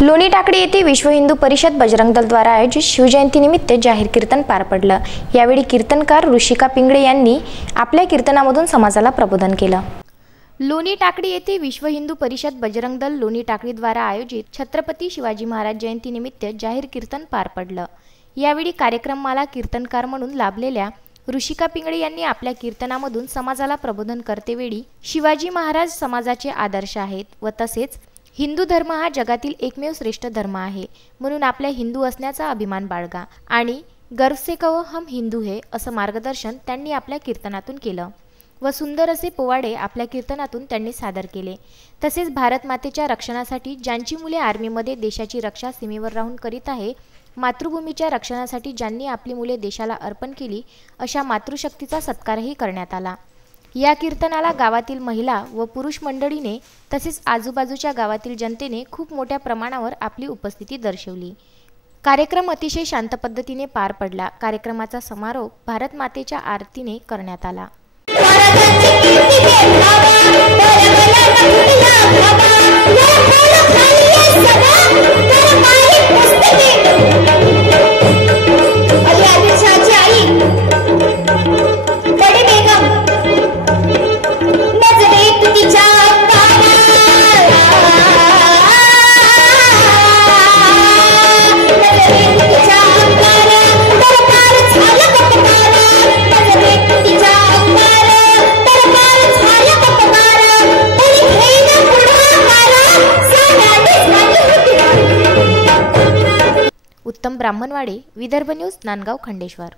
लोणी टाकळी येथे विश्व हिंदू परिषद बजरंग दल द्वारा आयोजित शिवजयंतीनिमित्त जाहीर कीर्तन पार पडलं। यावेळी कीर्तनकार ऋषिका पिंगळे यांनी आपल्या कीर्तनामधून समाजाला प्रबोधन केलं। लोणी टाकळी येथे विश्व हिंदू परिषद बजरंग दल लोणी टाकळी द्वारा आयोजित छत्रपती शिवाजी महाराज जयंतीनिमित्त जाहीर कीर्तन पार पडलं। यावेळी कार्यक्रमाला कीर्तनकार म्हणून लाभलेल्या ऋषिका पिंगळे यांनी आपल्या कीर्तनामधून समाजाला प्रबोधन करतेवेळी शिवाजी महाराज समाजाचे आदर्श आहेत व तसेच हिंदू धर्म हा जगातील एकमेव श्रेष्ठ धर्म आहे, म्हणून आपल्या हिंदू असण्याचा अभिमान बाळगा आणि गर्व से कहो हम हिंदू है असं मार्गदर्शन त्यांनी आपल्या कीर्तनातून केलं व सुंदर असे पोवाडे आपल्या कीर्तनातून त्यांनी सादर केले। तसेच भारत मातेच्या रक्षणासाठी ज्यांची मुले आर्मीमध्ये देशाची रक्षा सीमेवर राहून करीत आहे, मातृभूमीच्या रक्षणासाठी ज्यांनी आपली मुले देशाला अर्पण केली, अशा मातृशक्तीचा सत्कारही करण्यात आला। या कीर्तनाला गावातील महिला व पुरुष मंडळीने तसेच आजूबाजूच्या गावातील जनतेने खूप मोठ्या प्रमाणावर आपली उपस्थिती दर्शवली। कार्यक्रम अतिशय शांत पद्धतीने पार पडला। कार्यक्रमाचा समारोप भारत मातेच्या आरतीने करण्यात आला। उत्तम ब्राह्मणवाडे, विदर्भ न्यूज, नांदगाव, खंडेश्वर।